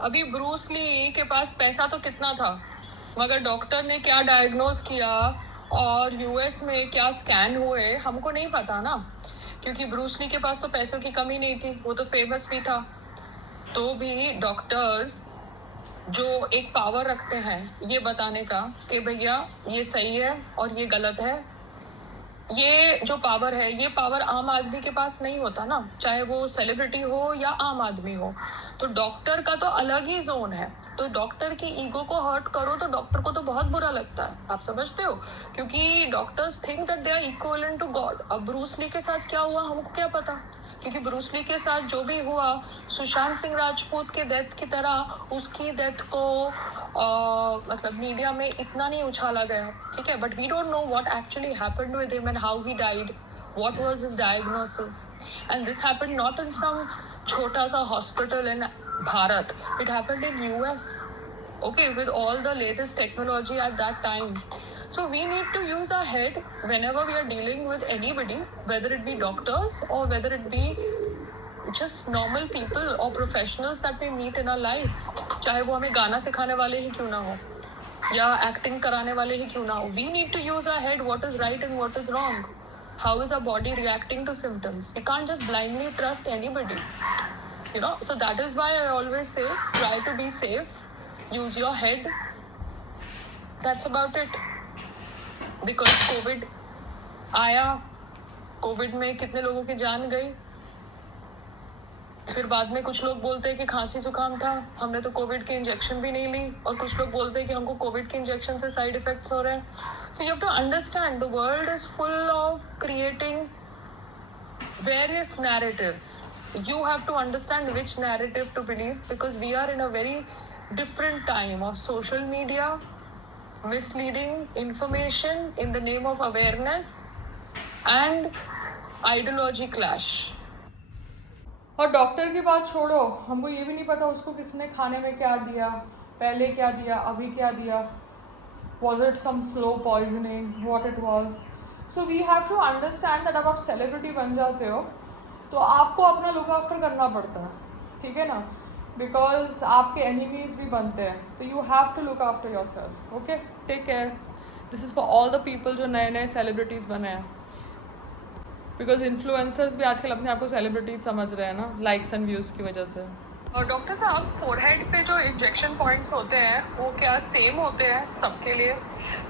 अभी Bruce Lee के पास पैसा तो कितना था, मगर डॉक्टर ने क्या डायग्नोज किया और यूएस में क्या स्कैन हुए हमको नहीं पता ना, क्योंकि ब्रूस ली के पास तो पैसों की कमी नहीं थी, वो तो फेमस भी था। तो भी डॉक्टर्स जो एक पावर रखते हैं ये बताने का कि भैया ये सही है और ये गलत है, ये जो पावर है ये पावर आम आदमी के पास नहीं होता ना, चाहे वो सेलिब्रिटी हो या आम आदमी हो। तो डॉक्टर का तो अलग ही जोन है, तो डॉक्टर की ईगो को हर्ट करो तो डॉक्टर को तो बहुत बुरा लगता है, आप समझते हो, क्योंकि doctors think that they are equivalent to God. अब ब्रूस ली के साथ क्या हुआ हमको क्या पता, क्योंकि ब्रूस ली के साथ जो भी हुआ सुशांत सिंह राजपूत के डेथ की तरह उसकी डेथ को मतलब मीडिया में इतना नहीं उछाला गया, ठीक है, but we don't know what actually happened with him and how he died, what was his diagnosis, and this happened not in some chota sa hospital in Bharat, it happened in US, okay, with all the latest technology at that time. So we need to use our head whenever we are dealing with anybody, whether it be doctors or whether it be just normal people or professionals that we meet in our life, चाहे वो हमें गाना सिखाने वाले ही क्यों ना हो या एक्टिंग कराने वाले ही क्यों ना हो, we need to use our head what is right and what is wrong. How is our body reacting to symptoms? We can't just blindly trust anybody, you know. So that is why I always say try to be safe, use your head, that's about it. Because COVID आया, Covid में कितने लोगों की जान गई, फिर बाद में कुछ लोग बोलते हैं कि खांसी जुकाम था, हमने तो कोविड के इंजेक्शन भी नहीं ली, और कुछ लोग बोलते हैं कि हमको कोविड के इंजेक्शन से साइड इफेक्ट्स हो रहे हैं। So you have to understand the world is full of creating various narratives. You have to understand which narrative to believe, because we are in a very different time of social media, misleading information in the name of awareness, and ideology clash. और doctor की बात छोड़ो, हमको ये भी नहीं पता उसको किसने खाने में क्या दिया, पहले क्या दिया, अभी क्या दिया, was it some slow poisoning, what it was. So we have to understand that अब आप सेलिब्रिटी बन जाते हो तो आपको अपना लुक आफ्टर करना पड़ता है, ठीक है ना, बिकॉज आपके एनिमीज भी बनते हैं, तो you have to look after yourself. Okay, take care. This is for all the people जो नए नए सेलिब्रिटीज़ बने हैं, बिकॉज इन्फ्लुएंसर्स भी आजकल अपने आप को सेलिब्रिटीज समझ रहे हैं ना, लाइक्स एंड व्यूज़ की वजह से. और डॉक्टर साहब, फोरहेड पे जो इंजेक्शन पॉइंट्स होते हैं वो क्या सेम होते हैं सबके लिए,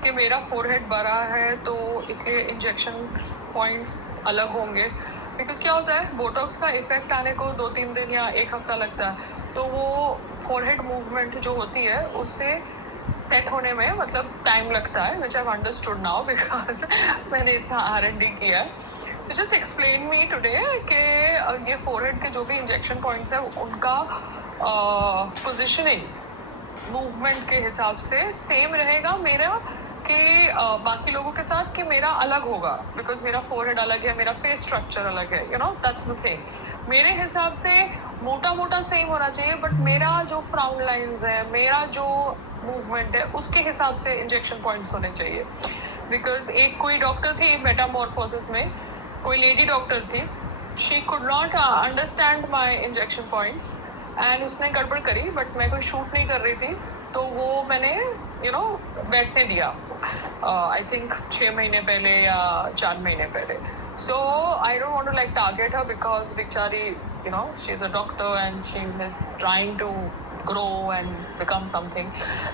कि मेरा फोरहेड बड़ा है तो इसलिए इंजेक्शन पॉइंट्स अलग होंगे? बिकॉज क्या होता है, बोटॉक्स का इफेक्ट आने को 2-3 दिन या 1 हफ्ता लगता है, तो वो फोरहेड मूवमेंट जो होती है उससे सेट होने में मतलब टाइम लगता है, विच आई अंडरस्टूड नाउ बिकॉज मैंने इतना R&D किया है. So just explain me today कि ये फोरहेड के जो भी इंजेक्शन पॉइंट्स है उनका पोजिशनिंग मूवमेंट के हिसाब से सेम रहेगा मेरा कि बाकी लोगों के साथ, कि मेरा अलग होगा, बिकॉज मेरा फोरहेड अलग है, मेरा फेस स्ट्रक्चर अलग है, you know, that's the thing. मेरे हिसाब से मोटा मोटा सेम होना चाहिए, बट मेरा जो फ्राउन लाइंस है, मेरा जो मूवमेंट है, उसके हिसाब से इंजेक्शन पॉइंट्स होने चाहिए. बिकॉज एक कोई डॉक्टर थी मेटामॉर्फोसिस में, कोई लेडी डॉक्टर थी, she could not understand my injection points and उसने गड़बड़ करी, बट मैं कोई शूट नहीं कर रही थी, तो वो मैंने यू नो बैठने दिया, आई थिंक 6 महीने पहले या 4 महीने पहले. So I don't want to like target her, because बेचारी you know she is a doctor and she is trying to grow and become something.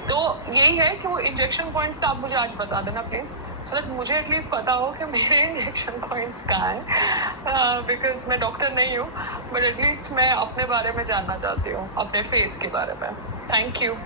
तो यही है कि वो इंजेक्शन पॉइंट्स का आप मुझे आज बता देना प्लीज़, सो दैट मुझे एटलीस्ट पता हो कि मेरे इंजेक्शन पॉइंट्स कहाँ हैं, बिकॉज मैं डॉक्टर नहीं हूँ, बट एटलीस्ट मैं अपने बारे में जानना चाहती हूँ, अपने फेस के बारे में. Thank you.